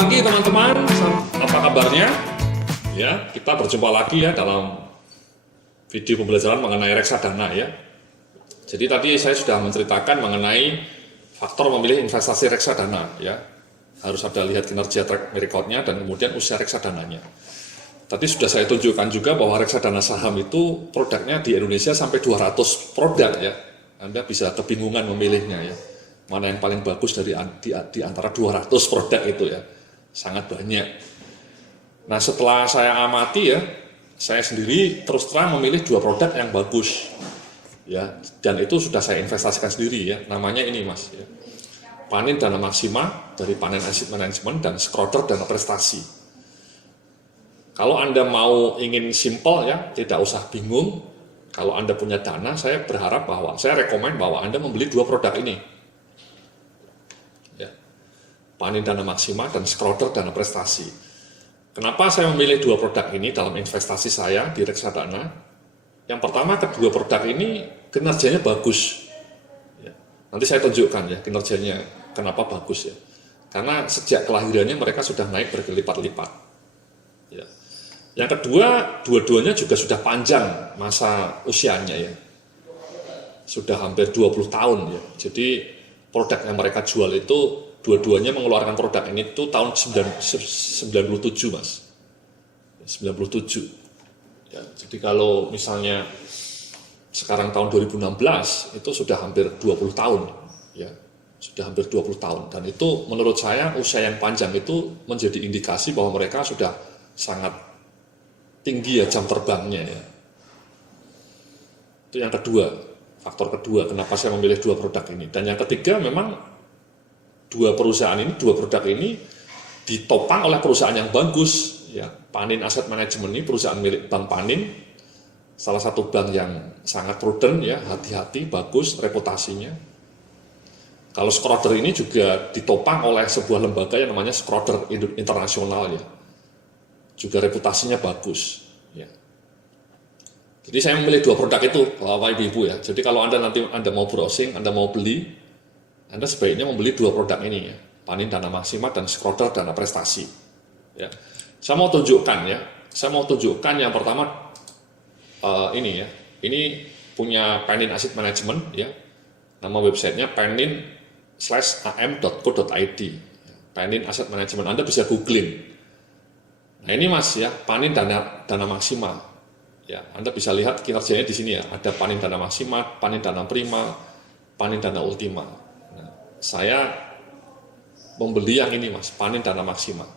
pagi teman-teman, apa kabarnya? Ya, kita berjumpa lagi ya dalam video pembelajaran mengenai reksadana ya. Jadi tadi saya sudah menceritakan mengenai faktor memilih investasi reksadana ya. Harus ada lihat kinerja track recordnya dan kemudian usia reksadananya. Tadi sudah saya tunjukkan juga bahwa reksadana saham itu produknya di Indonesia sampai 200 produk ya. Anda bisa kebingungan memilihnya ya. Mana yang paling bagus di antara 200 produk itu ya, sangat banyak. Nah setelah saya amati ya, saya sendiri terus terang memilih 2 produk yang bagus ya, dan itu sudah saya investasikan sendiri ya, namanya ini mas ya. Panin Dana Maksima dari Panin Asset Management dan Schroder Dana Prestasi. Kalau Anda mau ingin simple ya, tidak usah bingung, kalau Anda punya dana, saya berharap bahwa, saya rekomen bahwa Anda membeli 2 produk ini. Panin Dana Maksima dan Schroder Dana Prestasi. Kenapa saya memilih 2 produk ini dalam investasi saya di reksadana? Yang pertama, kedua produk ini kinerjanya bagus. Ya. Nanti saya tunjukkan ya kinerjanya kenapa bagus ya. Karena sejak kelahirannya mereka sudah naik berkelipat-lipat. Ya. Yang kedua, dua-duanya juga sudah panjang masa usianya ya. Sudah hampir 20 tahun ya. Jadi produk yang mereka jual itu dua-duanya mengeluarkan produk ini itu tahun 97 mas, 97 ya, jadi kalau misalnya sekarang tahun 2016 itu sudah hampir 20 tahun ya, sudah hampir 20 tahun, dan itu menurut saya usia yang panjang itu menjadi indikasi bahwa mereka sudah sangat tinggi ya jam terbangnya ya. Itu yang kedua, faktor kedua kenapa saya memilih 2 produk ini. Dan yang ketiga, memang dua produk ini ditopang oleh perusahaan yang bagus ya. Panin Asset Management ini perusahaan milik Bank Panin, salah satu bank yang sangat prudent ya, hati-hati, bagus reputasinya. Kalau Schroder ini juga ditopang oleh sebuah lembaga yang namanya Schroder Internasional ya, juga reputasinya bagus ya. Jadi saya memilih 2 produk itu Bapak Ibu ya. Jadi kalau nanti Anda mau browsing, Anda mau beli, Anda sebaiknya membeli 2 produk ini ya, Panin Dana Maksima dan Schroder Dana Prestasi. Ya, saya mau tunjukkan yang pertama ini ya, ini punya Panin Asset Management ya, nama websitenya panin/am.co.id, Panin Asset Management. Anda bisa googling. Nah ini mas ya, Panin Dana Maksima. Ya, Anda bisa lihat kinerjanya di sini ya, ada Panin Dana Maksima, Panin Dana Prima, Panin Dana Ultima. Saya membeli yang ini mas, Panin Dana Maksima.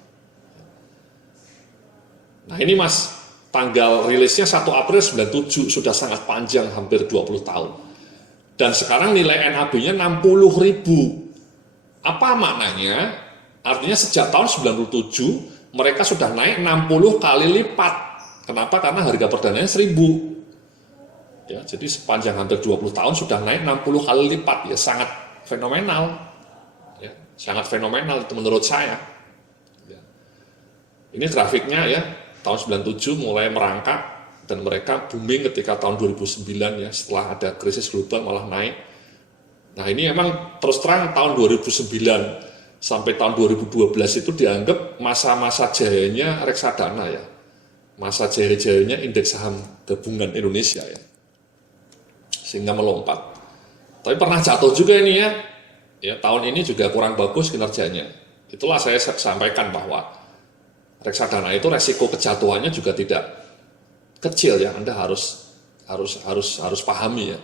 Nah ini mas, tanggal rilisnya 1 April 97, sudah sangat panjang, hampir 20 tahun. Dan sekarang nilai NAB-nya 60.000. Apa maknanya? Artinya sejak tahun 97, mereka sudah naik 60 kali lipat. Kenapa? Karena harga perdananya 1.000. Ya, jadi sepanjang hampir 20 tahun sudah naik 60 kali lipat, ya sangat fenomenal ya, sangat fenomenal itu menurut saya ya. Ini grafiknya ya, tahun 97 mulai merangkak dan mereka booming ketika tahun 2009 ya, setelah ada krisis global malah naik. Nah ini emang terus terang tahun 2009 sampai tahun 2012 itu dianggap masa-masa jayanya reksadana ya, masa jaya-jayanya indeks saham gabungan Indonesia ya, sehingga melompat. Tapi pernah jatuh juga ini ya. Ya, tahun ini juga kurang bagus kinerjanya. Itulah saya sampaikan bahwa reksadana itu resiko kejatuhannya juga tidak kecil ya. Anda harus pahami ya.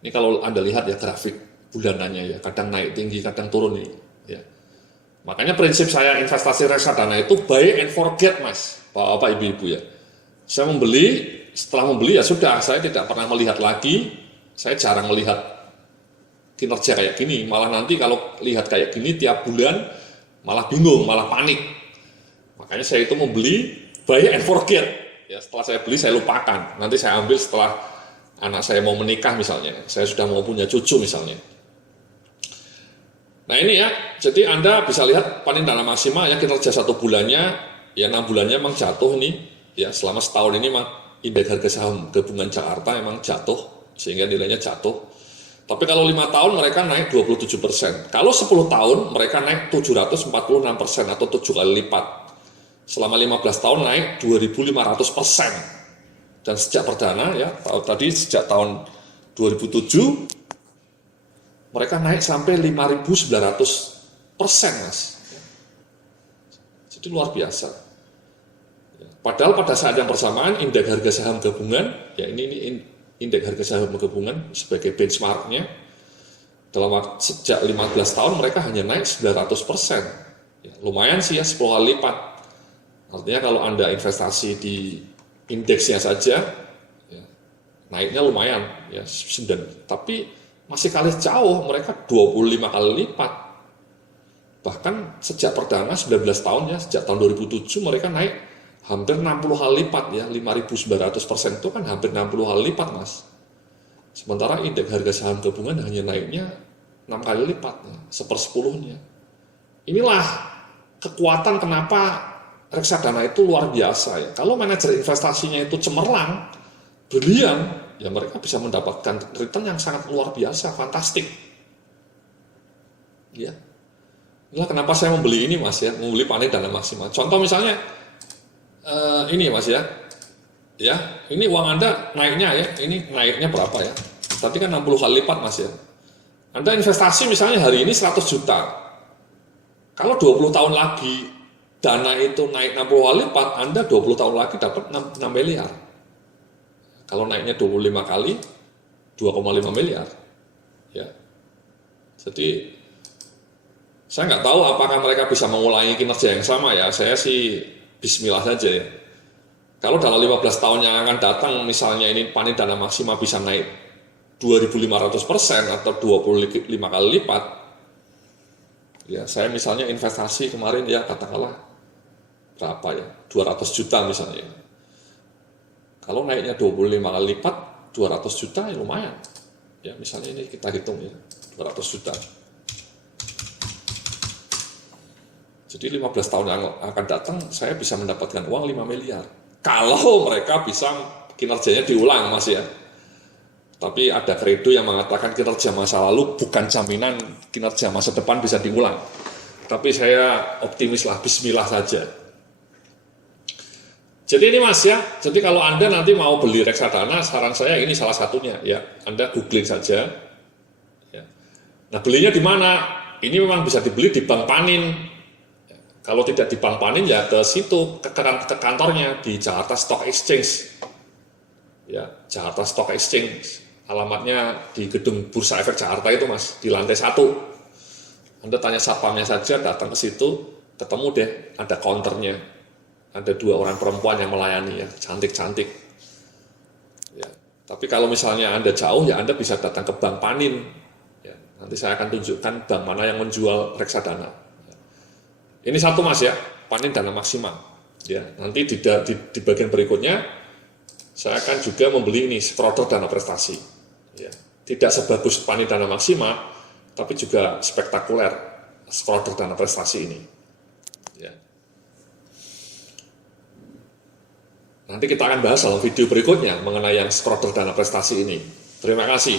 Ini kalau Anda lihat ya grafik bulanannya ya, kadang naik tinggi, kadang turun ini ya. Makanya prinsip saya investasi reksadana itu buy and forget mas, Bapak Ibu ya. Saya membeli, setelah membeli ya sudah, saya tidak pernah melihat lagi. Saya jarang melihat kinerja kayak gini, malah nanti kalau lihat kayak gini tiap bulan malah bingung, malah panik. Makanya saya itu membeli buy and forget ya, setelah saya beli saya lupakan, nanti saya ambil setelah anak saya mau menikah misalnya, saya sudah mau punya cucu misalnya. Nah ini ya, jadi Anda bisa lihat Panin Dana Maksima ya, kinerja 1 bulannya ya, 6 bulannya memang jatuh ini ya, selama setahun ini memang indeks harga saham gabungan Jakarta memang jatuh sehingga nilainya jatuh. Tapi kalau 5 tahun mereka naik 27%. Kalau 10 tahun mereka naik 746% atau 7 kali lipat. Selama 15 tahun naik 2.500%. Dan sejak perdana ya, tadi sejak tahun 2007 mereka naik sampai 5.900%, Mas. Jadi luar biasa. Padahal pada saat yang bersamaan indeks harga saham gabungan, ya ini indeks harga saham gabungan sebagai benchmarknya, sejak 15 tahun mereka hanya naik 900%. Ya, lumayan sih ya, 10 kali lipat. Artinya kalau Anda investasi di indeksnya saja, ya, naiknya lumayan, ya, tapi masih kalah jauh, mereka 25 kali lipat. Bahkan sejak perdana 19 tahun ya, sejak tahun 2007 mereka naik hampir 60 kali lipat ya, 5.900% itu kan hampir 60 kali lipat, Mas. Sementara indeks harga saham gabungan hanya naiknya 6 kali lipat, ya, 1/10-nya. Inilah kekuatan kenapa reksadana itu luar biasa ya. Kalau manajer investasinya itu cemerlang, brilian, ya mereka bisa mendapatkan return yang sangat luar biasa, fantastik. Ya. Inilah kenapa saya membeli ini, Mas ya, membeli panen dana maksimal. Contoh misalnya ini, Mas ya. Ya, ini uang Anda naiknya ya, ini naiknya berapa ya? Tadi kan 60 kali lipat, Mas ya. Anda investasi misalnya hari ini 100 juta. Kalau 20 tahun lagi dana itu naik 60 kali lipat, Anda 20 tahun lagi dapat 6 miliar. Kalau naiknya 25 kali, 2,5 miliar. Ya. Jadi, saya nggak tahu apakah mereka bisa mengulangi kinerja yang sama ya. Saya sih bismillah saja ya. Kalau dalam 15 tahun yang akan datang, misalnya ini panen dana maksimal bisa naik 2.500% atau 25 kali lipat, ya saya misalnya investasi kemarin ya katakanlah berapa ya, 200 juta misalnya. Kalau naiknya 25 kali lipat, 200 juta ya lumayan. Ya misalnya ini kita hitung ya, 200 juta. Jadi 15 tahun yang akan datang, saya bisa mendapatkan uang 5 miliar. Kalau mereka bisa kinerjanya diulang, Mas ya. Tapi ada kredo yang mengatakan kinerja masa lalu bukan jaminan kinerja masa depan bisa diulang. Tapi saya optimis lah, bismillah saja. Jadi ini, Mas ya, jadi kalau Anda nanti mau beli reksadana, saran saya ini salah satunya ya, Anda googling saja. Ya. Nah belinya di mana? Ini memang bisa dibeli di Bank Panin. Kalau tidak di Bank Panin ya ke situ, ke kantornya di Jakarta Stock Exchange. Ya, Jakarta Stock Exchange. Alamatnya di gedung Bursa Efek Jakarta itu, Mas, di lantai 1. Anda tanya satpamnya saja, datang ke situ, ketemu deh, ada counternya. Ada 2 orang perempuan yang melayani ya, cantik-cantik. Ya, tapi kalau misalnya Anda jauh ya Anda bisa datang ke Bank Panin. Ya, nanti saya akan tunjukkan bank mana yang menjual reksadana. Ya. Ini satu, Mas ya, panen dana maksimal. Ya, nanti di bagian berikutnya saya akan juga membeli ini skroder dana prestasi. Ya, tidak sebagus panen dana maksimal, tapi juga spektakuler skroder dana prestasi ini. Ya. Nanti kita akan bahas dalam video berikutnya mengenai yang skroder dana prestasi ini. Terima kasih.